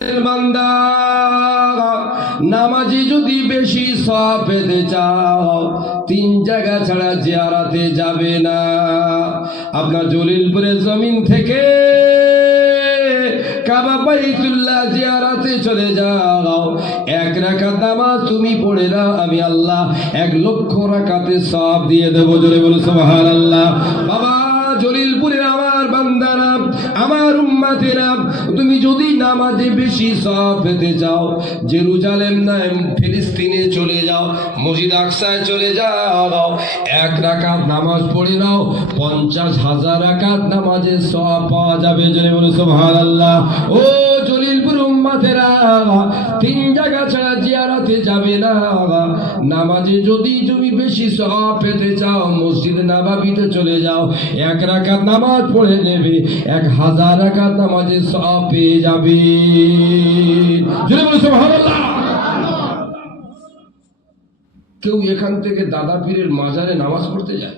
বান্দা, নামাজি যদি বেশি সওয়াব পেতে চাও, 3 জায়গা ছাড়া জিয়ারতে যাবে না। আপনার জলিলপুরের জমিন থেকে কাবা বাইতুল্লাহ জিয়ারতে চলে যাও, 1 রাকাত নামাজ তুমি পড়ে নাও, আমি আল্লাহ 1 লক্ষ রাকাতে সওয়াব দিয়ে দেবো। জোরে বলো সুবহানাল্লাহ। বাবা জলিলপুরের আমার বান্দারা, আমার উম্মতেরা, তুমি যদি নামাজে বেশি সওয়াব পেতে চাও, জেরুজালেম নয় ফিলিস্তিনে চলে যাও, মসজিদ আকসায় চলে যাও, 1 রাকাত নামাজ পড়ে নাও, 50,000 রাকাত নামাজের সওয়াব পাওয়া যাবে। জোরে বলো সুবহানাল্লাহ। ও জলিলপুর উম্মতেরা, 3 জায়গা ছাড়া জিয়ারতে যাবে না। নামাজে যদি তুমি বেশি সওয়াব পেতে চাও, মসজিদ নববীতে চলে যাও, 1 রাকাত নামাজ পড়ে নেবে, 1000 রাকাত নামাজের সওয়াব পেয়ে যাবে। জোরে বলো সুবহানাল্লাহ। কেউ এখান থেকে দাদা পীরের মাজারে নামাজ পড়তে যায়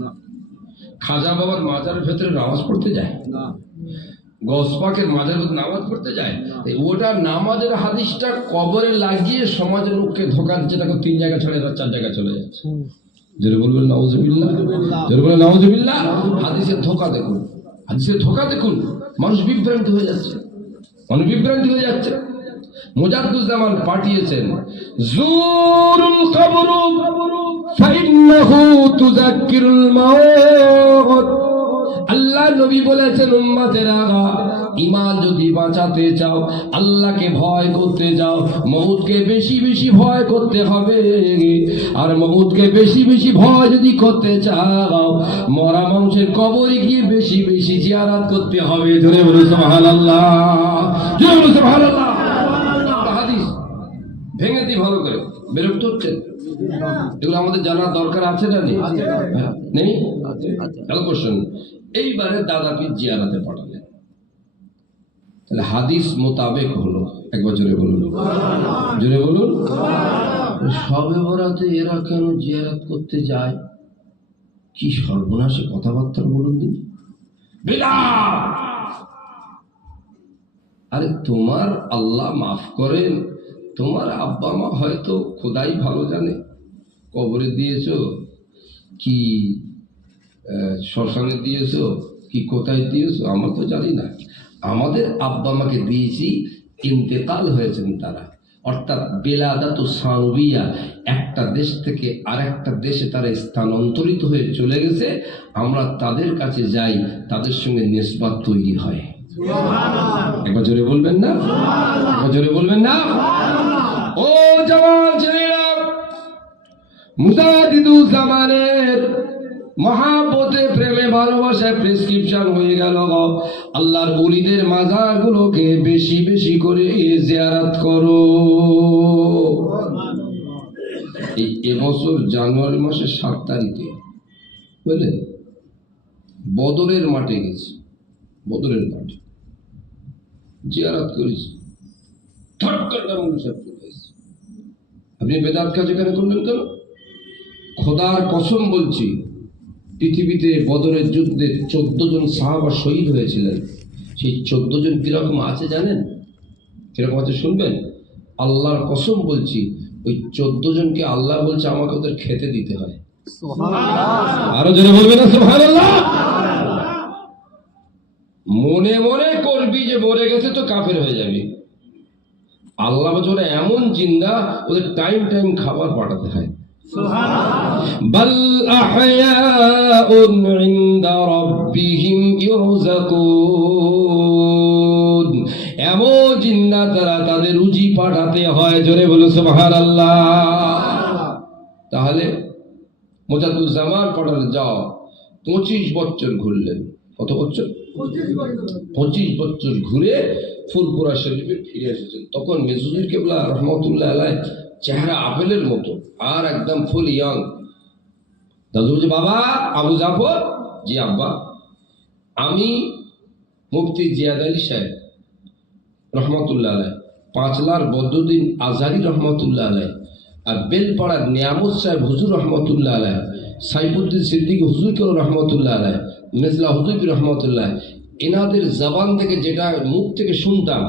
না, খাজা বাবার মাজারের ভেতরে নামাজ পড়তে যায় না, গসপাকের মাজার নামাজ পড়তে যায়। ওটা নামাজের হাদিসটা কবরে লাগিয়ে সমাজের লোককে ধোকা দিচ্ছে, দেখো 3 জায়গা ছেড়ে 4 জায়গা চলে যাচ্ছে। জোরে বলবেন নাউজুবিল্লাহ, জোরে বলবেন নাউজুবিল্লাহ। হাদিসের ধোকা দেখুন, হাদিসের ধোকা দেখুন, মানুষ বিভ্রান্ত হয়ে যাচ্ছে, মানুষ বিভ্রান্ত হয়ে যাচ্ছে। মুজাদ্দুজ্জামান পাঠিয়েছেন, জুরুল কবর ফাইন্নাহু তুযাক্কিরুল মাউত। আল্লাহ নবী বলেছেন, উম্মতেরা, ঈমান যদি বাঁচাতে চাও, আল্লাহকে ভয় করতে যাও, মউতকে বেশি বেশি ভয় করতে হবে। আর মউতকে বেশি বেশি ভয় যদি করতে চাও, মরা মানুষের কবরে গিয়ে বেশি বেশি জিয়ারত করতে হবে। জোরে বলো সুবহানাল্লাহ, জোরে বলো সুবহানাল্লাহ। হাদিস ভেঙে দিই ভালো করে, বিরক্ত হচ্ছেন? এগুলো আমাদের জানার দরকার আছে না নেই? নেই? ভালো কোশ্চেন। এইবারে দাদা পীর জিয়ারতে পাঠালেন, তাহলে হাদিস মোতাবেক হলো। একবার জোরে বলুন, জোরে বলুন। সবে বরাতে এরা কেন জিয়ারত করতে যায়? কি সর্বনাশী কথাবার্তা বলুন দিন। আরে তোমার আল্লাহ মাফ করেন, তোমার আব্বা মা হয়তো খোদাই ভালো জানে, কবরে দিয়েছো কি শ্মশানে দিয়েছো কি কোথায় দিয়েছো, আমরা তো জানি না। আমাদের আব্বা মাকে দিয়েছি, ইন্তেকাল হয়েছেন তারা, অর্থাৎ বেলাদাত সানবিয়া, একটা দেশ থেকে আরেকটা দেশে তারা স্থানান্তরিত হয়ে চলে গেছে। আমরা তাদের কাছে যাই, তাদের সঙ্গে নিসবত তৈরি হয়। একবার জোরে বলবেন না, একবার জোরে বলবেন না। ও জওয়ান ছেলেরা, মুজাদ্দিদুজ্জামানের মহাব্বতে প্রেমে ভালোবাসায় প্রেসক্রিপশন হয়ে গেল, আল্লাহর ওলিদের মাজারগুলোকে বেশি বেশি করে জিয়ারত করো। এই এবছর জানুয়ারি মাসের 7 তারিখে বুঝলেন, বদরের মাঠে গেছি, বদরের মাঠে জিয়ারত করেছি। আপনি বেদাত কাজ এখানে করলেন কেন? খোদার কসম বলছি, পৃথিবীতে বদরের যুদ্ধে 14 জন সাহাবা শহীদ হয়েছিলেন। সেই 14 জন কিরকম আছে জানেন? কিরকম আছে শুনবেন? আল্লাহর কসম বলছি, ওই 14 জনকে আল্লাহ বলছে আমাকে ওদের খেতে দিতে হয়। আরো জোরে বলবেন না সুবহানাল্লাহ। মনে মনে করবি যে মরে গেছে তো কাফের হয়ে যাবি। আল্লাহ বলছে ওরা এমন জিন্দা, ওদের টাইম টাইম খাবার পাঠাতে হয়। বাল আহয়াউন ইনদা রাব্বিহিম ইউরযাকুন। এমন জিন্দা তারা, তাদের রুজি পাঠাতে হয়। জোরে বলো সুবহানাল্লাহ। তাহলে মুজাদ্দুজ্জামান পাঠালে, যাও 25 বছর ঘুরলেন। কত বছর? 25 বছর ঘুরে ফুলপুরা শরীফে ফিরে এসেছেন। তখন মেজুজুর কেবলা রহমতুল্লাহ আলাইহ চেহারা আপেলের মতো, আর একদম ফুল ইয়াং। দাদু বলছে, বাবা আবু জাফর। জি আব্বা। আমি মুফতি জিয়াদ আলী সাহেব রহমতুল্লাহ আলাইহ, পাঁচলার বদরুদ্দিন আজহারি রহমতুল্লাহ আলাইহ, আর বেলপাড়ার নিয়ামত সাহেব হুজুর রহমতুল্লাহ আলাইহ, সাইফুদ্দিন সিদ্দিক হুজুর কেউ রহমতুল্লাহ আলাইহ, মেজলা হুজুর রহমতুল্লাহ, এনাদের জবান থেকে যেটা মুখ থেকে শুনতাম,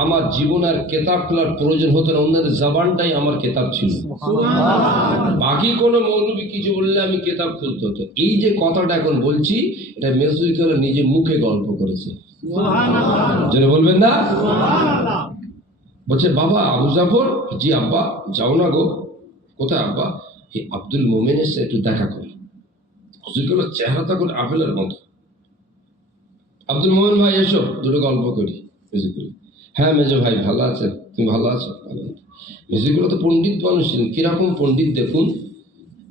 আমার জীবনে আর কেতাব খোলার প্রয়োজন হতো না, ওনাদের জবানটাই আমার কেতাব ছিল। বাকি কোনো মৌলবী কিছু বললে আমি কেতাব খুলতে হতো। এই যে কথাটা এখন বলছি, এটা মেজুরি করে নিজে মুখে গল্প করেছে, যেন বলবেন না। বলছে বাবা আবু জাফর, জি আব্বা। যাও না গো। কোথায় আব্বা? এই আব্দুল মোমেন এসে একটু দেখা করে। হুজুরগুলোর চেহারা তখন আপেলের মতো। আব্দুল মোমেন ভাই এসো, দুটো গল্প করি। হ্যাঁ মেজো ভাই ভালো আছে, তুমি ভালো আছো? মেজুগুলো তো পণ্ডিত মানুষ ছিলেন। কিরকম পণ্ডিত দেখুন,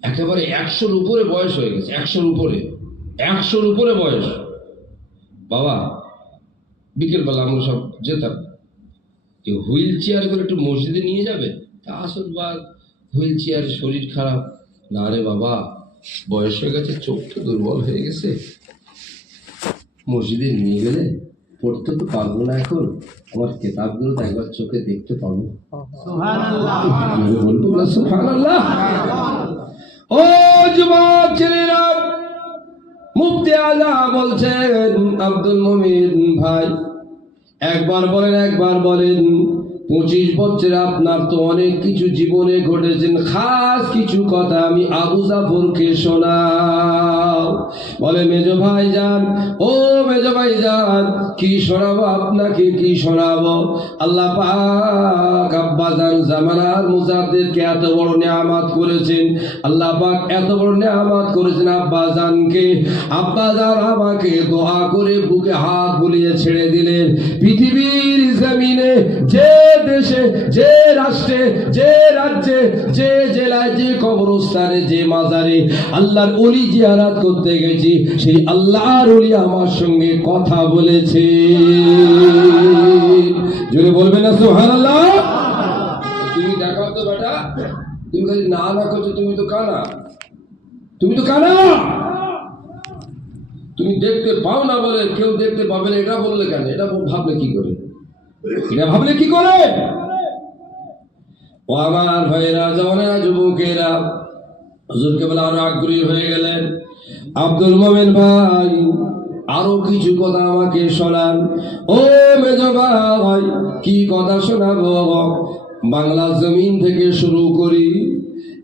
একেবারে 100-র উপরে বয়স হয়ে গেছে, 100-র উপরে বয়স। বাবা বিকেলবেলা আমরা সব যেতাম, হুইল চেয়ার করে একটু মসজিদে নিয়ে যাবে। তা আসল বাদ, হুইল চেয়ার, শরীর খারাপ। না রে বাবা, বয়স হয়ে গেছে, চোখটা দুর্বল হয়ে গেছে, মসজিদে নিয়ে গেলে পড়তে তো পারবো না, এখন আমার কেতাবগুলো তো একবার চোখে দেখতে পাবো। সুবহানাল্লাহ। ও যুবক ছেলেরা, মুফতি আলা বলছেন আব্দুল মুমিন ভাই, একবার বলেন 25 বছরে আপনার তো অনেক কিছু জীবনে ঘটেছেন, খাস কিছু কথা আমি আবু জাফরকে শোনাও। বলে মেজো ভাই যান, ও মেজো ভাই যান, কি শোনাবো আপনাকে, কি শোনাবো? আল্লাহ পাক আব্বা জান জামানার মুজাদ্দিদকে এত বড় নিয়ামত করেছেন, আল্লাহ পাক এত বড় নিয়ামত করেছেন আব্বা জানকে। আব্বা জান আমাকে দোয়া করে বুকে হাত বুলিয়ে ছেড়ে দিলেন। পৃথিবীর জমিনে যে দেশে, যে রাষ্ট্রে, যে রাজ্যে, যে জেলায়, যে কবরস্থানে, যে মাজারে আল্লাহর ওলি জিয়ারত করতে গেছি, সেই আল্লাহর ওলি আমার সঙ্গে কথা বলেছে। জোরে বলবেন না সুবহানাল্লাহ? তুমি দেখাও তো বেটা, তুমি খালি না না করছো, তুমি তো কানা, তুমি দেখতে পাও না বলে কেউ দেখতে পাবে না, এটা বললে কেন? এটা ভাবলে কি করে? ও আমার ভাইরা, জওয়ানেরা, যুবকেরা, হুজুরকে বলে আরো আগ্রহী হয়ে গেলেন। আব্দুল মোমেন ভাই আরো কিছু কথা আমাকে শোনান। ও মেজো ভাই, কি কথা শোনাবো? বাংলা জমিন থেকে শুরু করি,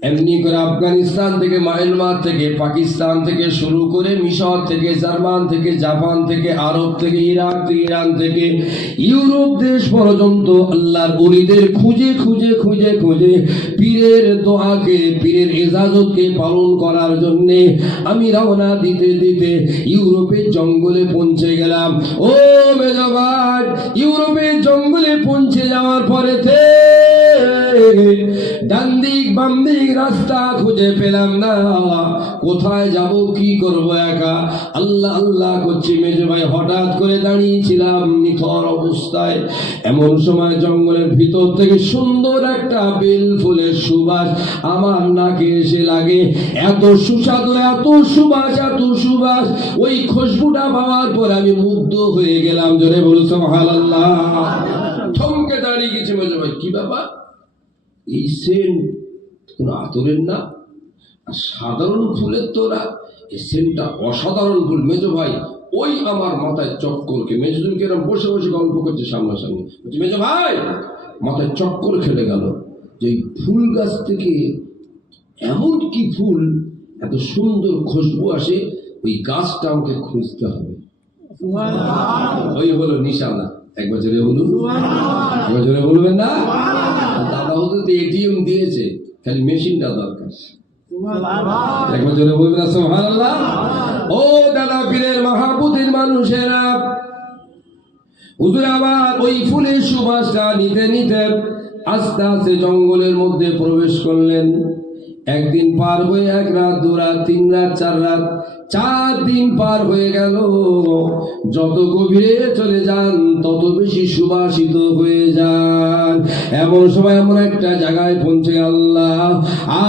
এমনি করে আফগানিস্তান থেকে, মায়ানমার থেকে, পাকিস্তান থেকে শুরু করে, মিশর থেকে, জার্মান থেকে, জাপান থেকে, আরব থেকে, ইরাক থেকে, ইরান থেকে, ইউরোপ দেশ পর্যন্ত আল্লাহর ওলিদের খুঁজে পীরের দোয়াকে, পীরের ইজাজতকে পালন করার জন্য আমি রওনা দিতে ইউরোপের জঙ্গলে পৌঁছে গেলাম। ও মেজো ভাই, ইউরোপের জঙ্গলে পৌঁছে যাওয়ার পরেতে ডান দিক বাম দিক রাস্তা খুঁজে পেলাম না, কোথায় যাব, কি করব, একা আল্লাহ আল্লাহ করছি। মেজো ভাই হঠাৎ করে দাঁড়িয়েছিলাম নিথর অবস্থায়, এমন সময় জঙ্গলের ভিতর থেকে সুন্দর একটা বেল ফুলের সুবাস আমার নাকে এসে লাগে। এত সুস্বাদু, এত সুবাস, ওই খুশবুটা পাওয়ার পর আমি মুগ্ধ হয়ে গেলাম। জোরে বলো সুবহানাল্লাহ। থমকে দাঁড়িয়ে গেছে মেজো ভাই, কি ব্যাপার? এই সেন্ট কোন আতরের না, আর সাধারণ ফুলের তোরা, এই সেন্টটা অসাধারণ ফুল। মেজো ভাই ওই আমার মাথায় চক্করকে, মেজোকে এরকম বসে গল্প করছে সামনাসামনি, বলছি মেজো ভাই মাথায় চক্কর খেলে গেল যে ফুল গাছ থেকে এমন কি ফুল এত সুন্দর খুশবু আসে, ওই গাছটা আমাকে খুঁজতে হবে। ওই হলো নিশানা। একবার জোরে বলুন, একবার জোরে বলবেন না? দাদা হতে তো এটিএম দিয়েছে, খালি মেশিনটা দরকার। একবার জোরে বলবেন না সুবহানাল্লাহ। ও দাদা পীরের মাহবুবের মানুষেরা, হুজুর আবার ওই ফুলের সুবাসটা নিতে আস্তে আস্তে জঙ্গলের মধ্যে প্রবেশ করলেন। একদিন পার হয়ে 1 রাত 2 রাত 3 রাত 4 রাত 4 দিন পার হয়ে গেল। যত গভীরে চলে যান তত বেশি সুবাসিত হয়ে যান। এমন সময় এমন একটা জায়গায় পৌঁছে আল্লাহ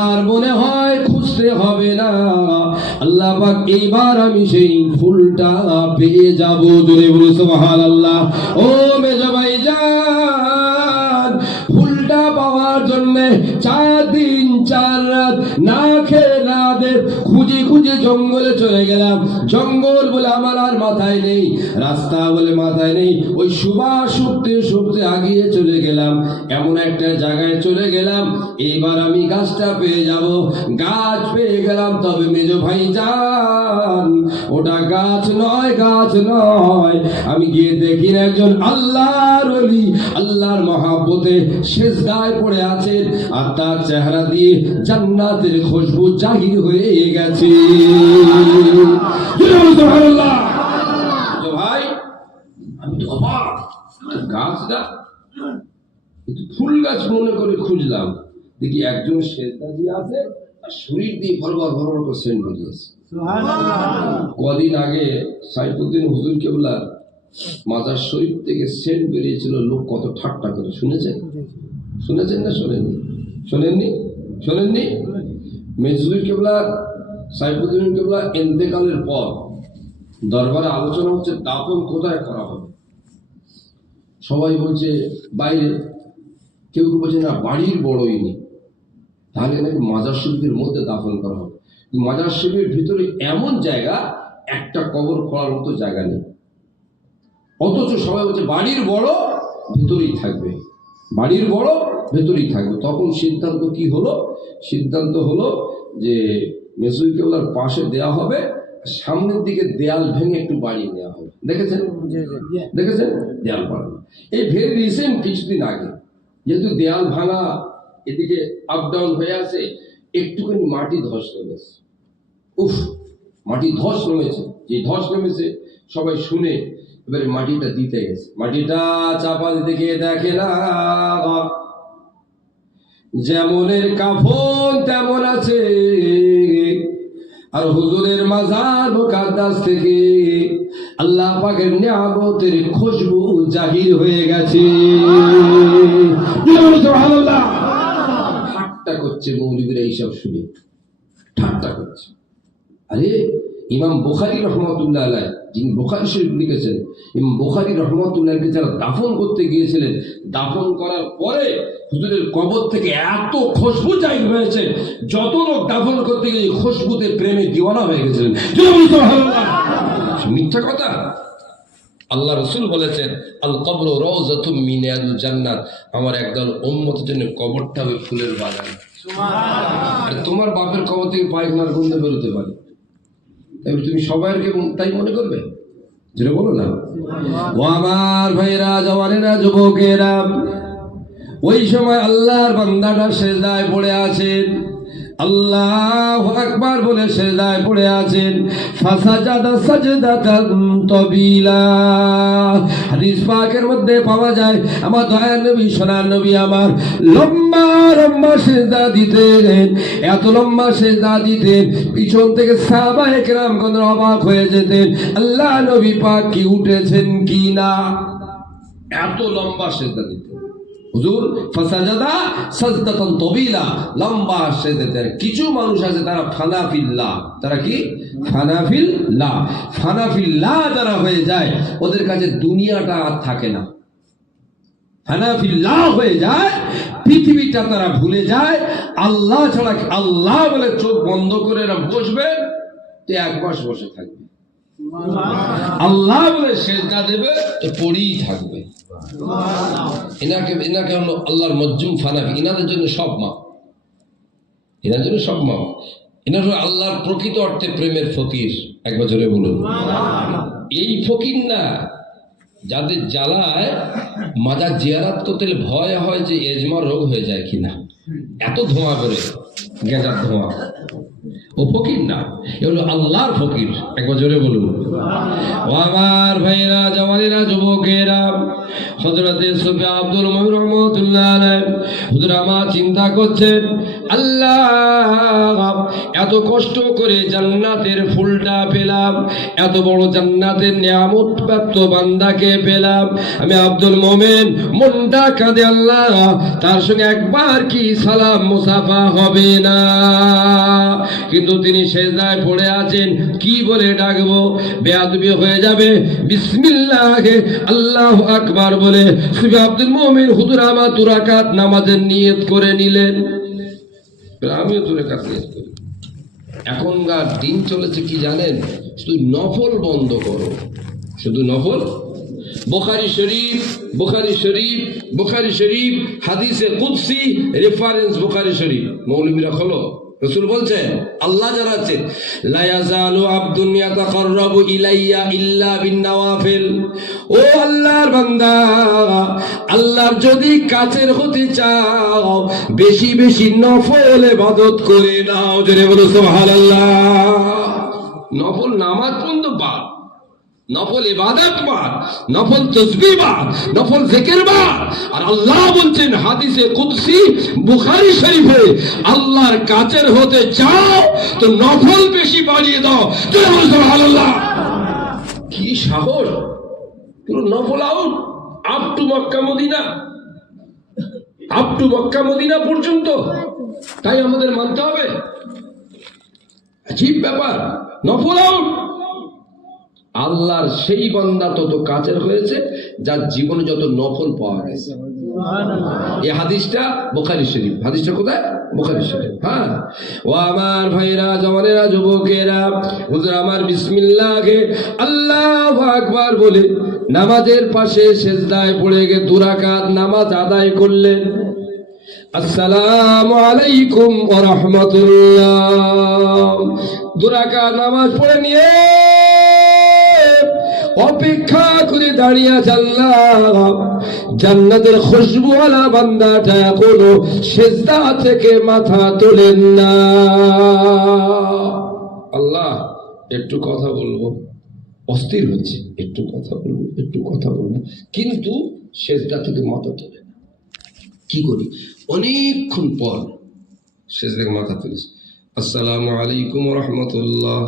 আর মনে হয় খুঁজতে হবে না, আল্লাহ পাক এইবার আমি সেই ফুলটা পেয়ে যাব। জোরে বলো সুবহানাল্লাহ। ও মেজো ভাই যান, ফুলটা পাওয়ার জন্য 4 দিন 4 রাত না খেয়ে না দে খুঁজে জঙ্গলে চলে গেলাম। জঙ্গল বলে আমার আর মাথায় নেই, রাস্তা বলে মাথায় নেই। ওই সুবাস শুকতে শুকতে আগিয়ে চলে গেলাম, এমন একটা জায়গায় চলে গেলাম, এইবার আমি গাছটা পেয়ে যাব। গাছ পেয়ে গেলাম, তবে মেজ ভাই যান ওটা গাছ নয়, গাছ নয়। আমি গিয়ে দেখি একজন আল্লাহর ওলি, আল্লাহর মহাব্বতে সেজদায় পড়ে আছেন, আর তার চেহারা দিয়ে জান্নাতের খুশবু জাহির হয়ে গেছে। সুবহানাল্লাহ। তো ভাই আমি তো অবাক, গাছটা ফুল গাছ মনে করে খুঁজলাম, দেখি একজন সেজদা দিয়ে আছে আর শরীর দিয়ে ভরভর ভরভর করে সেন্ট বেরিয়েছে। কদিন আগে সাইফুদ্দিন হুজুর কেবলা মাজার শরীফ থেকে সেন্ট বেরিয়েছিল, লোক কত ঠাট্টা করে শুনেছেন? শুনেছেন না শোনেননি? শোনেননি? শোনেননি? মেজুর কেবলা সাইফুদ্দিন কেবলা ইন্তেকালের পর দরবারে আলোচনা হচ্ছে দাফন কোথায় করা হবে। সবাই বলছে বাইরে, কেউ কেউ বলছে না বাড়ির বড়ই নেই, তাহলে নাকি মাজার শরীফের মধ্যে দাফন করা হবে। মাজার শরীফের ভিতরে এমন জায়গা, একটা কবর খোলার মতো জায়গা নেই, অথচ সবাই বলছে বাড়ির বড় ভেতরেই থাকবে, বাড়ির বড় ভেতরেই থাকবে। তখন সিদ্ধান্ত কি হলো? সিদ্ধান্ত হলো যে মেসুই কেবলার পাশে দেওয়া হবে, সামনের দিকে দেয়াল ভেঙে একটু বাড়িয়ে নেওয়া হবে। দেখেছেন? দেখেছেন দেয়াল বাড়ানো, এই ভেরি রিসেন্ট কিছুদিন আগে, যেহেতু দেয়াল ভাঙা এদিকে আপ ডাউন হয়ে আছে, একটুখানি মাটি ধস নেমেছে। উফ, মাটি ধস নেমেছে, যে ধস নেমেছে সবাই শুনে এবারে মাটিটা দিতে গেছে। মাটিটা চাপা দিতে গিয়ে দেখে না যেমনের কাফন তেমন আছে, আর হুজুরের মাজার মুকাদ্দাস থেকে আল্লাহ পাকের নিয়ামতের খুশবু জাহির হয়ে গেছে। সুবহানাল্লাহ। ঠাট্টা করছে মৌলবীরা, এইসব শুনে ঠাট্টা করছে। আরে ইমাম বুখারী রহমাতুল্লাহ আলাইহি, যিনি বুখারী শরীফ লিখেছেন, ইমাম বুখারী রহমাতুল্লাহকে যারা দাফন করতে গিয়েছিলেন, দাফন করার পরে হুজুরের কবর থেকে এত খুশবু জাহির হয়েছে, যত লোক দাফন করতে গিয়ে খুশবুতে প্রেমে দিওয়ানা হয়ে গেছিলেন। মিথ্যা কথা? আল্লাহ রাসূল বলেছেন আল কবরু রাউযাতুম মিন রিয়াদিল জান্নাত, আমার একদল উম্মতের জন্য কবরটা হবে ফুলের বাগান। সুবহানাল্লাহ। আর তোমার বাপের কবর থেকে পায়খানার গন্ধ বেরোতে পারে, তবে তুমি সবাইকে তাই মনে করবে? যেটা বলো না। ও আমার ভাইরা, জওয়ানেরা, যুবকেরা, ওই সময় আল্লাহর বান্দাটা সেজদায় পড়ে আছেন, আল্লাহু আকবার বলে সেজদায় পড়ে আছেন। ফাসাজাদা সাজদাতান তাবিলা, হাদিস পাকের মধ্যে পাওয়া যায় আমার দয়ার নবী, সোনার নবী আমার লম্বা লম্বা সেজদা দিতেন, এত লম্বা সেজদা দিতেন পিছন থেকে সাহাবায়ে কেরামগণ অবাক হয়ে যেতেন, আল্লাহ নবী পাক কি উঠেছেন কি না, এত লম্বা সেজদা দিতেন হুজুর। ফাসাজাদা সাজদাতান তাবিলা, লম্বা সেজদা। কিছু মানুষ আছে তারা ফানাফিল্লাহ, তারা কি ফানাফিল্লাহ, ফানাফিল্লাহ যারা হয়ে যায় ওদের কাছে দুনিয়াটা আর থাকে না। ফানাফিল্লাহ হয়ে যায়, পৃথিবীটা তারা ভুলে যায়, আল্লাহ ছাড়া, আল্লাহ বলে চোখ বন্ধ করে এরা বসবে, তো এক মাস বসে থাকবে, আল্লাহ বলে সেজদা দেবে তো পড়েই থাকবে। এনাকে হলো আল্লাহর মজজুম ফানাফি, ইনাদের জন্য সব মা, এনার জন্য সব মা। এনার হলো আল্লাহর প্রকৃত অর্থে প্রেমের ফকির। এক বছরে বলুন, এই ফকির না যাদের জ্বালায় মাজার জিয়ারাত করতে ভয় হয় যে এজমা রোগ হয়ে যায় কিনা, এত ধোঁয়া করে, গেঁজার ধোঁয়া, ও ফকির না, এ হলো আল্লাহর ফকির। একবার জোরে বলুন। ও আমার ভাইরা, জওয়ানেরা, যুবকেরা, হযরতে সুফি আব্দুল মুমিন রহমাতুল্লাহ আলাইহি হুজুর আমার চিন্তা করছেন, আল্লাহ এত কষ্ট করে জান্নাতের ফুলটা পেলাম, এত বড় জান্নাতের নিয়ামত প্রাপ্ত বান্দাকে পেলাম, আমি আব্দুল মুমিন মনটা কাঁদে, আল্লাহ তার সঙ্গে একবার কি সালাম মুসাফা হবে না? কিন্তু তিনি সেজদায় পড়ে আছেন, কি বলে ডাকবো? বেয়াদবি হয়ে যাবে। বিসমিল্লাহ আল্লাহু আকবার বলে সুফি আব্দুল মুমিন হুজুর আমার 2 রাকাত নামাজের নিয়ত করে নিলেন। আমিও 2 রাকাত নিয়ত করি, এখনকার দিন চলেছে কি জানেন, শুধু নফল বন্ধ করো, শুধু নফল। বুখারী শরীফ, বুখারী শরীফ, বুখারী শরীফ, হাদিসে কুদসি, রেফারেন্স বুখারী শরীফ। মৌলবীরা খোলো, রাসূল বলছেন, আল্লাহ জানাচ্ছে, লা ইয়াজালু আবদুন ইয়াতাকাররাবু ইলাইয়া ইল্লা বিন-নওয়াফিল। ও আল্লাহর বান্দা, আল্লাহর যদি কাছের হতে চাও বেশি বেশি নফল ইবাদত করে নাও। জোরে বলো সুবহানাল্লাহ। নফল নামাজ পর্যন্ত বাদ, নফল ইবাদত বাদ, নফল তাসবিহ বাদ, নফল জিকির বাদ। আর আল্লাহ বলছেন হাদিসে কুদসি বুখারী শরীফে, আল্লাহর কাছের হতে চাও তো নফল বেশি বাড়িয়ে দাও। সুবহানাল্লাহ। কি সাহস! পুরো নফল out, up to Mecca Medina, up to Mecca Medina পর্যন্ত। তাই আমাদের মানতে হবে। আজীব ব্যাপার, নফল আউট। আল্লাহর সেই বান্দা তত কাছের হয়েছে যার জীবনে যত নফল পাওয়া গেছে। এই হাদিসটা বুখারী শরীফ। হাদিসটা কোথায়? বুখারী শরীফ। হ্যাঁ, ও আমার ভাইরা, জওয়ানেরা, যুবকেরা, হুজুর আমার বিসমিল্লাহে আল্লাহু আকবার বলে নামাজের পাশে সেজদায় পড়ে গিয়ে 2 রাকাত নামাজ আদায় করলেন। আসসালামু আলাইকুম ওয়া রাহমাতুল্লাহ। 2 রাকাত নামাজ পড়ে নিয়ে অপেক্ষা করে দাঁড়িয়ে আছে আল্লাহ। জান্নাতের খুশবুওয়ালা বান্দাটা এখনো সিজদা থেকে মাথা তোলেন না। আল্লাহ, একটু কথা বলবো, অস্থির হচ্ছে, একটু কথা বলবো, একটু কথা বলবো, কিন্তু সিজদা থেকে মাথা তোলে না। কি করি? অনেকক্ষণ পর সিজদা থেকে মাথা তুলেছে। আসসালামু আলাইকুম ওয়া রাহমাতুল্লাহ,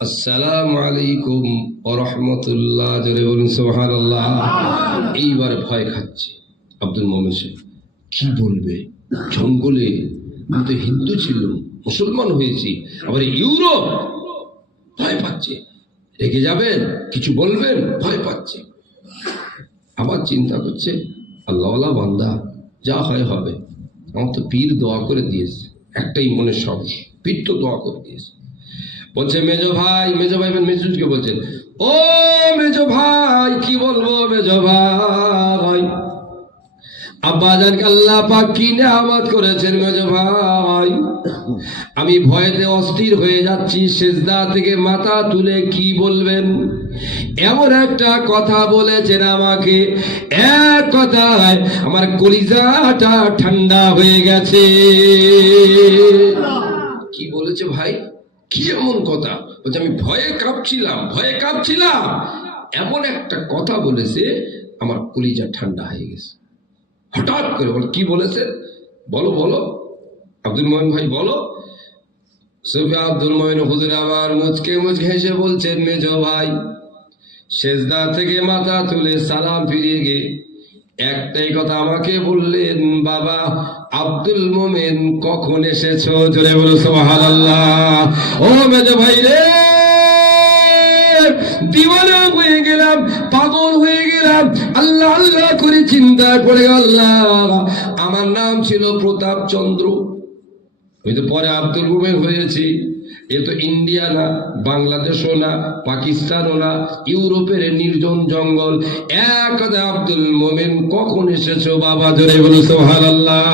আসসালামু আলাইকুম ওয়া রাহমাতুল্লাহ। জোরে বলুন সুবহানাল্লাহ। এইবার ভয় খাচ্ছে আব্দুল মোমেন সাহেব, কি বলবে? জঙ্গলে, আমি তো হিন্দু ছিল, মুসলমান হয়েছি, আবার ইউরোপ। ভয় পাচ্ছে, রেগে যাবেন, কিছু বলবেন, ভয় পাচ্ছে। আবার চিন্তা করছে, আল্লাহওয়ালা বান্দা, যা হয় হবে। আমার তো পীর দোয়া করে দিয়েছে, একটাই মনের সাহস, পীর তো দোয়া করে দিয়েছে। বলছে, মেজো ভাই, মেজো ভাই মেজুকে বলছেন, ও মেজো ভাই, কি বলবো মেজো ভাই, আব্বাজানকে আল্লাহ পাক কি নিয়ামত করেছেন মেজো ভাই। আমি ভয়েতে অস্থির হয়ে যাচ্ছি, সিজদা থেকে মাথা তুলে কি বলবেন? এমন একটা কথা বলেছেন আমাকে, এক কথায় আমার কলিজাটা ঠান্ডা হয়ে গেছে। কি বলেছে ভাই? কি এমন কথা বলছে? আমি ভয়ে কাঁপছিলাম, ভয়ে কাঁপছিলাম, এমন একটা কথা বলেছে আমার কলিজা ঠান্ডা হয়ে গেছে। হঠাৎ করে বল, কি বলেছে? বলো বলো আব্দুল মোমেন ভাই, বলো। সুফি আব্দুল মোমেন হুজুর আবার মুচকে মুচকে হেসে বলছেন, মেজো ভাই, সেজদা থেকে মাথা তুলে সালাম ফিরিয়ে গিয়ে একটাই কথা আমাকে বললেন, বাবা আব্দুল মোমেন কখন এসেছো? জোরে বলো সুবহানাল্লাহ। ও মেজো ভাই রে, দিওয়ানা হয়ে গেলাম, পাগল হয়ে গেলাম, আল্লাহ আল্লাহ করে চিন্তা করে, আল্লাহ আমার নাম ছিল প্রতাপ চন্দ্র, আমি তো পরে আব্দুল মোমেন হয়েছি। এ তো ইন্ডিয়া না, বাংলাদেশও না, পাকিস্তানও না, ইউরোপের নির্জন জঙ্গল। এক কথা আব্দুল মোমেন কখন এসেছো বাবা? জোরে বলো সুবহানাল্লাহ।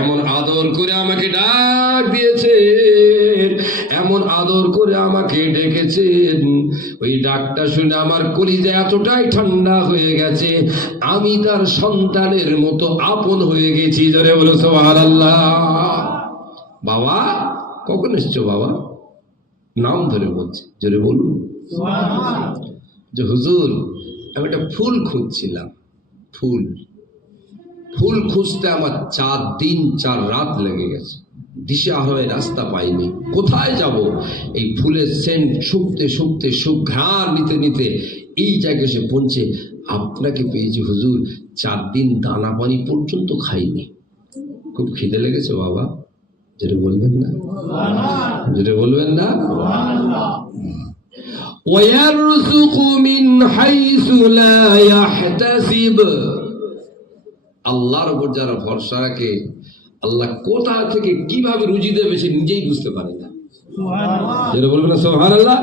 এমন আদর করে আমাকে ডাক দিয়েছে, এমন আদর করে আমাকে ডেকেছেন, ওই ডাকটা শুনে আমার কলিজা এতটাই ঠান্ডা হয়ে গেছে, আমি তার সন্তানের মতো আপন হয়ে গেছি। জোরে বলো সুবহানাল্লাহ। বাবা কখন এসছো বাবা? নাম ধরে বলছে, জোরে বলুন। যে হুজুর, আমি একটা ফুল খুঁজছিলাম, ফুল ফুল খুঁজতে আমার 4 দিন 4 রাত লেগে গেছে, দিশাহারা রাস্তা পাইনি, কোথায় যাব? এই ফুলের সেন্ট শুকতে শুকতে, সুঘ্রাণ নিতে নিতে এই জায়গায় এসে পৌঁছে আপনাকে পেয়েছি হুজুর। 4 দিন দানা পানি পর্যন্ত খাইনি, খুব খিদে লেগেছে বাবা। যেটা বলবেন না, যেটা বলবেন না। ওয়ারযুকু মিন হাইসু লা ইয়াহতাসিব। আল্লাহর উপর যারা ভরসা রাখে, আল্লাহ কোথা থেকে কিভাবে রুজি দেবে সে নিজেই বুঝতে পারে না। যেটা বলবেন না সুবহানাল্লাহ।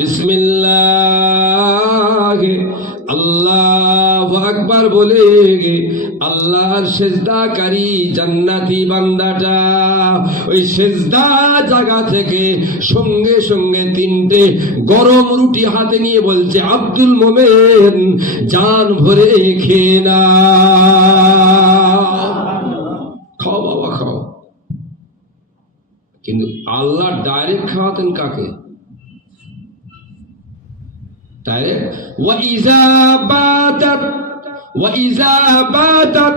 বিসমিল্লাহ আল্লাহু আকবার বলে আল্লাহর সেজদাকারী জান্নাতি বান্দাটা ওই সেজদা জায়গা থেকে সঙ্গে সঙ্গে তিনটে গরম রুটি হাতে নিয়ে বলছে, আব্দুল মোমেন জান ভরে খেয়ে না, খাও বাবা খাও। কিন্তু আল্লাহ ডাইরেক্ট খাওয়াতেন কাকে? ডাইরেক্ট وإذا باتت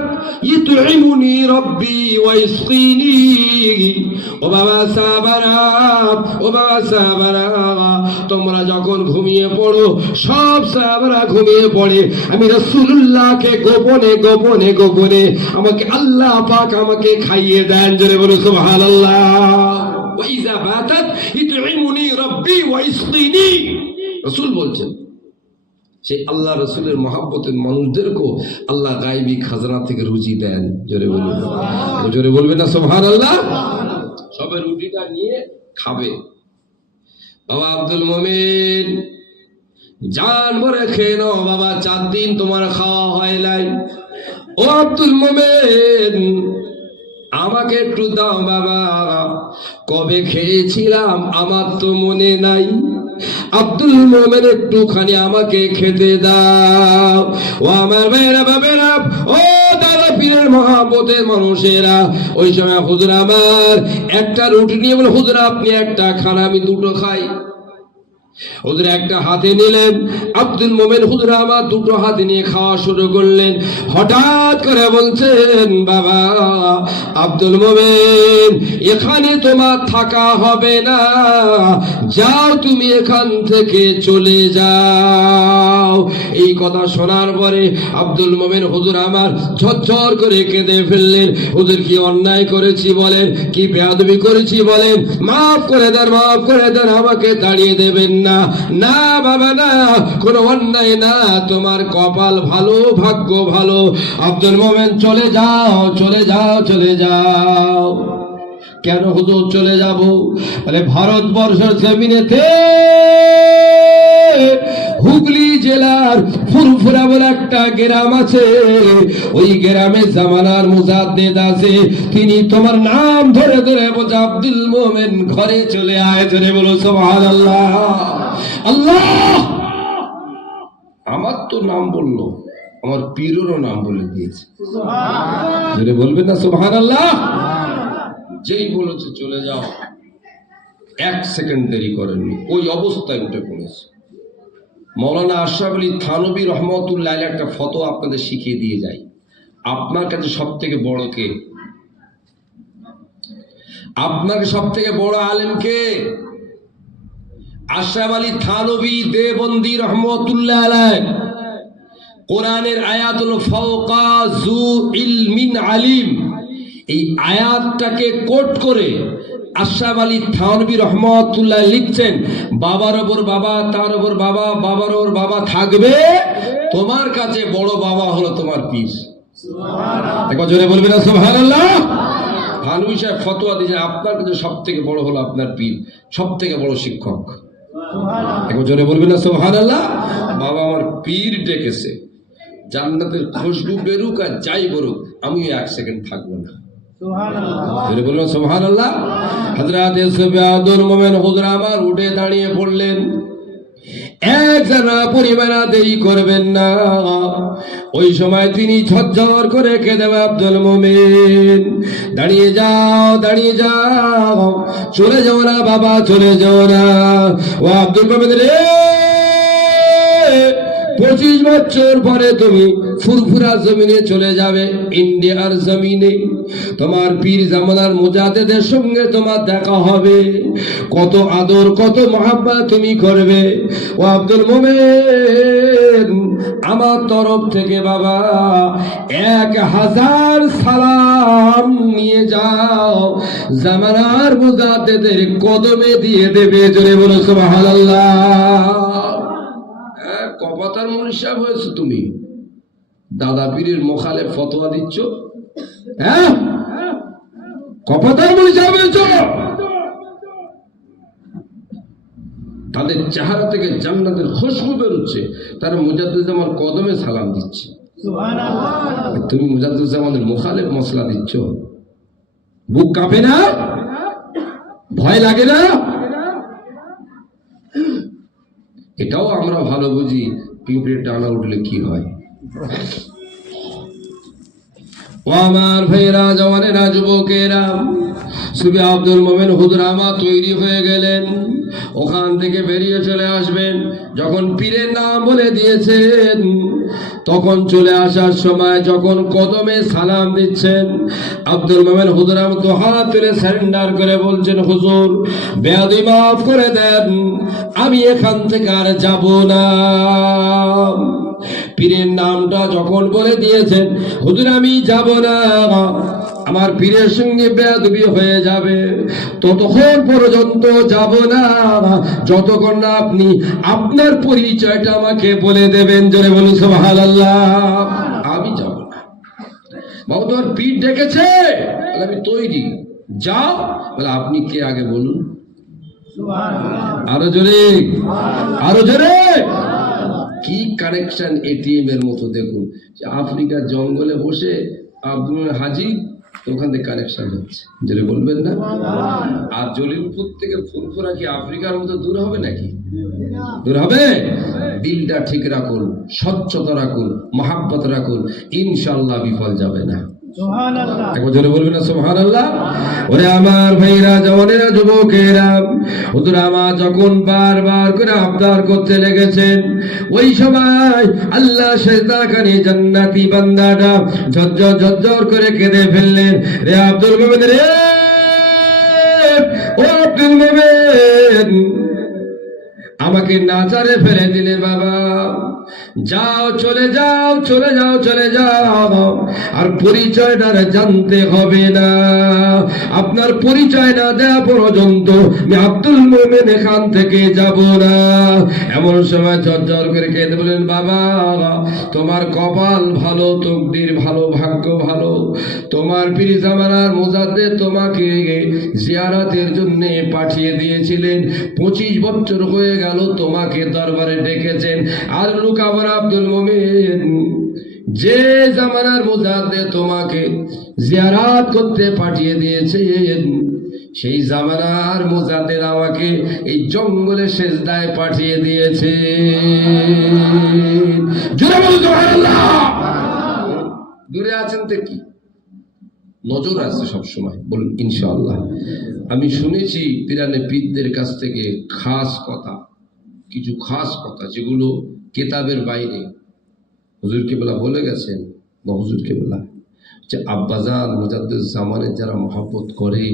يطعمني ربي ويسقيني। ও বাবা সাহাবারা তোমরা যখন ঘুমিয়ে পড়ো, সব সাহাবারা ঘুমিয়ে পড়ে, আমি রাসূলুল্লাহকে গোপনে গোপনে গোপনে আমাকে আল্লাহ পাক আমাকে খাইয়ে দেন। জোরে বলো সুবহানাল্লাহ। وإذا باتت يطعمني ربي ويسقيني। রাসূল বলছেন সেই আল্লাহ রসুলের মহাব্বতের মানুষদেরকেও আল্লাহ গায়বী খাজনা থেকে রুজি দেন। জোরে বলবেন, জোরে বলবেন না সুবহানাল্লাহ। সবে রুটিটা নিয়ে খাবে। বাবা আব্দুল মোমেন জান ভরে খেয়ে নাও বাবা, 4 দিন তোমার খাওয়া হয় নাই। ও আব্দুল মোমেন আমাকে একটু দাও বাবা, কবে খেয়েছিলাম আমার তো মনে নাই। আব্দুল মোমেন একটুখানি আমাকে খেতে দাও। ও আমার ভাইরা বাবেরা, ও দাদা পীরের মহাব্বতের মানুষেরা, ওই সময় হুজুর আমার একটা রুটি নিয়ে বলে, হুজুর আপনি একটা খান, আমি দুটো খাই। হুজুর একটা হাতে নিলেন, আব্দুল মোমেন হুজুর আমার দুটো হাতে নিয়ে খাওয়া শুরু করলেন। হঠাৎ করে বলছেন, বাবা আব্দুল মোমেন এখানে তোমার থাকা হবে না, যাও তুমি এখান থেকে চলে যাও। এই কথা শোনার পরে আব্দুল মোমেন হুজুর আমার ঝরঝর করে কেঁদে ফেললেন। হুজুর কি অন্যায় করেছি বলেন, কি বেয়াদবি করেছি বলেন, মাফ করে দেন, মাফ করে দেন, আমাকে তাড়িয়ে দেবেন না। না বাবা না, কোনো অন্যায় না, তোমার কপাল ভালো, ভাগ্য ভালো। আব্দুল মোমেন চলে যাও, চলে যাও, চলে যাও। কেন হুজুর চলে যাব? বলে ভারতবর্ষের জমিনেতে হুগলি জেলার ফুরফুরা বলে একটা গ্রাম আছে, ওই গ্রামে জামানার মুজাদ্দিদ আছে, তিনি তোমার নাম ধরে ধরে বলছে, আব্দুল মোমেন ঘরে চলে আয়। ধরে বলো সুবহানাল্লাহ। আল্লাহ আমার তো নাম বললো, আমার পীরেরও নাম বলে দিয়েছে। ধরে বলবেন না সুবহানাল্লাহ। যেই বলেছে চলে যাও, 1 সেকেন্ড দেরি করেননি, ওই অবস্থায় উঠে পড়েছে। মৌলানা আশরাফ আলী থানভী রহমতুল্লাহ আলাইহি একটা ফতোয়া আপনাদের শিখিয়ে দিয়ে যাই। আপনার কাছে সব থেকে বড় কে? আপনাকে সব থেকে বড় আলেম কে? আশরাফ আলী থানভী দেওবন্দি রহমতুল্লাহ আলাইহি কোরআনের আয়াতুল ফাওকা যু ইলমিন আলিম, এই আয়াতটাকে কোট করে আশরাফ আলী থানভী রহমতুল্লাহ লিখছেন, বাবার ওপর বাবা, তার ওপর বাবা, বাবার ওপর বাবা থাকবে, তোমার কাছে বড় বাবা হলো তোমার পীর। একবার জোরে বলবেন না সুবহানাল্লাহ। থানভী সাহেব ফতোয়া দিয়েছেন, আপনার কাছে সব থেকে বড় হলো আপনার পীর, সব থেকে বড় শিক্ষক। একবার জোরে বলবেন না সুবহানাল্লাহ। বাবা আমার পীর ডেকেছে, জান্নাতের খুশবু বেরুক আর যাই বলুক, আমি 1 সেকেন্ড থাকবো না। সুবহানাল্লাহ। হযরত আব্দুল মোমেন হুজুর আমার উঠে দাঁড়িয়ে পড়লেন। একজনা পরিবার দেরি করবেন না। ওই সময় তিনি ঝরঝর করে কেঁদে, আব্দুল মোমেন দাঁড়িয়ে যাও, দাঁড়িয়ে যাও, চলে যাও না বাবা, চলে যাও না। ও আব্দুল মোমেন রে, 25 বছর পরে তুমি ফুরফুরা জমিনে চলে যাবে, ইন্ডিয়ার জমিনে তোমার পীর জামানার মুজাদ্দিদের সঙ্গে তোমার দেখা হবে, কত আদর কত মহব্বত তুমি করবে। ও আব্দুল মোমেন আমার তরফ থেকে বাবা 1000 সালাম নিয়ে যাও, জামানার মুজাদ্দিদের কদমে দিয়ে দেবে। জোরে বলো সুবহানাল্লাহ। কপাতার মনীষা হয়েছে তুমি, দাদা পীরের মোখালেফ ফতোয়া দিচ্ছ, হ্যাঁ কপাতার মনীষা হয়েছ। তাদের চেহারা থেকে জান্নাতের খুশবু বেরোচ্ছে, তারা মুজাদ্দিদুজ্জামান কদমে সালাম দিচ্ছে। তুমি মুজাদ্দিদুজ্জামানের মুখালেফ মসলা দিচ্ছ, বুক কাঁপে না? ভয় লাগে না? এটাও আমরা ভালো বুঝি, পিঁপড়ে টানা উঠলে কি হয়। ও আমার ভাইয়েরা, জওয়ানেরা, যুবকেরা, সুবি আব্দুল মোমেন হুদরামা তৈরি হয়ে গেলেন, ওখান থেকে বেরিয়ে চলে আসবেন। যখন পীরের নাম বলে দিয়েছেন, তখন চলে আসার সময় যখন কদমে সালাম দিচ্ছেন, আব্দুল মোমেন হুদরাম তো হাত তুলে সারেন্ডার করে বলছেন, হুজুর বেয়াদবি মাফ করে দেন, আমি এখান থেকে আর যাব না। পীরের নামটা যখন বলে দিয়েছেন, হুজুর আমি যাব না, আমার পীরের সঙ্গে বেয়াদবি হয়ে যাবে, ততক্ষণ পর্যন্ত যাব না যতক্ষণ না আপনি আপনার পরিচয়টা আমাকে বলে দেবেন। জোরে বলুন সুবহানাল্লাহ। আমি যাব না। বাবা তোমার পীর ডেকেছে, আমি তৈরি, যাও। বলে আপনি কে আগে বলুন? আরো জোরে, আরো জোরে। কি কানেকশন এটিএম এর মতো। দেখুন আফ্রিকার জঙ্গলে বসে আব্দুল হাজি, ওখান থেকে কানেকশন হচ্ছে, যেটা বলবেন না। আর জলিলপুর থেকে ফুরফুরা কি আফ্রিকার মতো দূর হবে নাকি? দূর হবে? দিলটা ঠিক রাখুন, স্বচ্ছতা রাখুন, মহাব্বত রাখুন, ইনশাআল্লাহ বিফল যাবে না। একবার জোরে বলবেন না সুবহানাল্লাহ। ওরে আমার ভাইরা, জওয়ানেরা, যুবকেরা, হুজুর আমার যখন বারবার করে আবদার করতে লেগেছেন, ওই সময় আল্লাহ সেজদাখানি জান্নাতি বান্দাটা ঝরঝর ঝরঝর করে কেঁদে ফেললেন। রে আব্দুল মোমেন, রে ও আব্দুল মোমেন, আমাকে নাচারে ফেলে দিলে বাবা, যাও, চলে যাও, চলে যাও, চলে যাও, আর পরিচয়টা জানতে হবে না। আপনার পরিচয় না দেওয়া পর্যন্ত আমি আব্দুল মোমেন এখান থেকে যাব না। এমন সময় ঝরঝর করে কেঁদে বলেন, বাবা তোমার কপাল ভালো, তকদির ভালো, ভাগ্য ভালো, তোমার পীর জামানার মুজাদ্দিদ তোমাকে জিয়ারতের জন্য পাঠিয়ে দিয়েছিলেন, 25 বছর হয়ে গেল তোমাকে দরবারে ডেকেছেন। আর লুকাবার আব্দুল মোমেন, যে জামানার মুজাদ্দিদ তোমাকে জিয়ারত করতে পাঠিয়ে দিয়েছেন, সেই জামানার মুজাদ্দিদ আমাকে এই জঙ্গলে সেজদায় পাঠিয়ে দিয়েছে। জোরে বলুন সুবহানাল্লাহ। দূরে আছেন তো কি, নজর আছে সব সময়, বলুন ইনশাআল্লাহ। আমি শুনেছি পিরানে পীরদের কাছ থেকে খাস কথা, কিছু খাস কথা যেগুলো কেতাবের বাইরে। হুজুর কেবলা বলে গেছেন, বা হুজুর কেবলা যে আব্বাজান মুজাদ্দিদ জামানের যারা মহব্বত করে,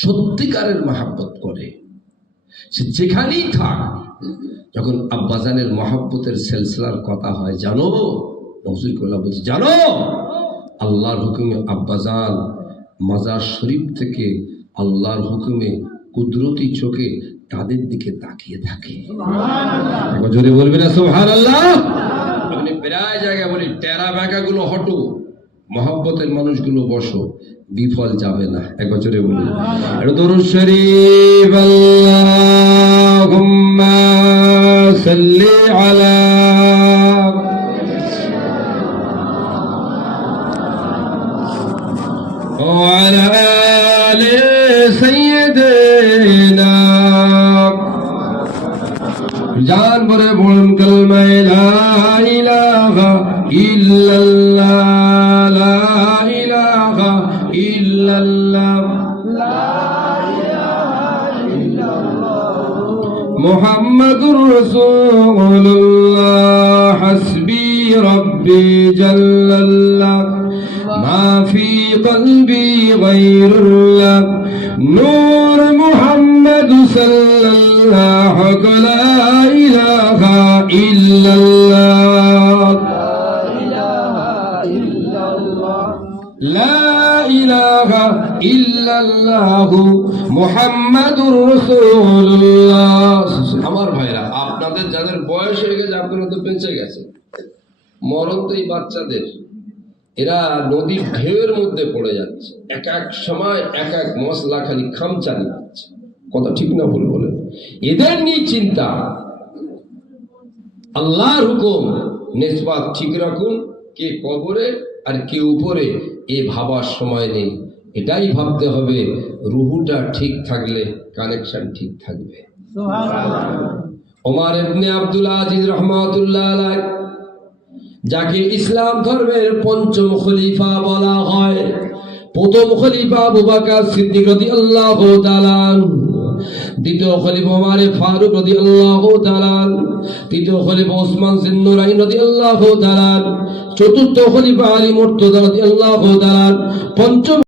সত্যিকারের মহব্বত করে, সে যেখানেই থাক, যখন আব্বাজানের মহব্বতের সিলসিলার কথা হয়, জানো হুজুর কেবলা বলছে, জানো আল্লাহর হুকুমে আব্বাজান মাজার শরীফ থেকে আল্লাহর হুকুমে কুদরতি চোখে তাদের দিকে তাকিয়ে থাকে। একবার জোরে বলবেন না সুবহানাল্লাহ। আপনি প্রায় জায়গায় বলি, টেরা ব্যাকা গুলো হটো, মহব্বতের মানুষগুলো বসো, বিফল যাবে না। একবার জোরে বলুন দরুদ শরীফ, আল্লাহুম্মা সাল্লি আলা وعلى آل سيدنا জান বলে বলুন কালমা লা ইলাহা ইল্লাল্লাহ, লা ইলাহা ইল্লাল্লাহ, লা ইলাহা ইল্লাল্লাহ, মুহাম্মাদুর রাসূলুল্লাহ, হাসবি রব্বি জাল্লাল্লাহ, মা ফি قلبي غير الله، نور محمد صلى الله، لا إله إلا الله، لا إله إلا الله, محمد رسول الله। আমার ভাইরা, আপনাদের যাদের বয়স হয়ে গেছে, আপনারা তো বেঁচে গেছে, মরণ তো এই বাচ্চাদের। এরা নদীর ঢেউয়ের মধ্যে পড়ে যাচ্ছে, এক এক সময় এক এক মশলা খালি খামচানি পাচ্ছে। কথা ঠিক না ভুল বলে? এদের নিয়ে চিন্তা। আল্লাহর হুকুম নিসবাত ঠিক রাখুন, কে কবরে আর কে উপরে এ ভাবার সময় নেই। এটাই ভাবতে হবে, রুহুটা ঠিক থাকলে কানেকশন ঠিক থাকবে। ওমর ইবনে আব্দুল আজিজ রাহমাতুল্লাহ আলাইহি, যাকে ইসলাম ধর্মের পঞ্চম খলিফা বলা হয়, প্রথম খলিফা আবু বকর সিদ্দিক রাদিয়াল্লাহু তাআলা, দ্বিতীয় খলিফা ওমর ফারুক রাদিয়াল্লাহু তাআলা, তৃতীয় খলিফা ওসমান জিন্নুরাইন রাদিয়াল্লাহু তাআলা, চতুর্থ খলিফা আলী মুর্তজা রাদিয়াল্লাহু তাআলা, পঞ্চম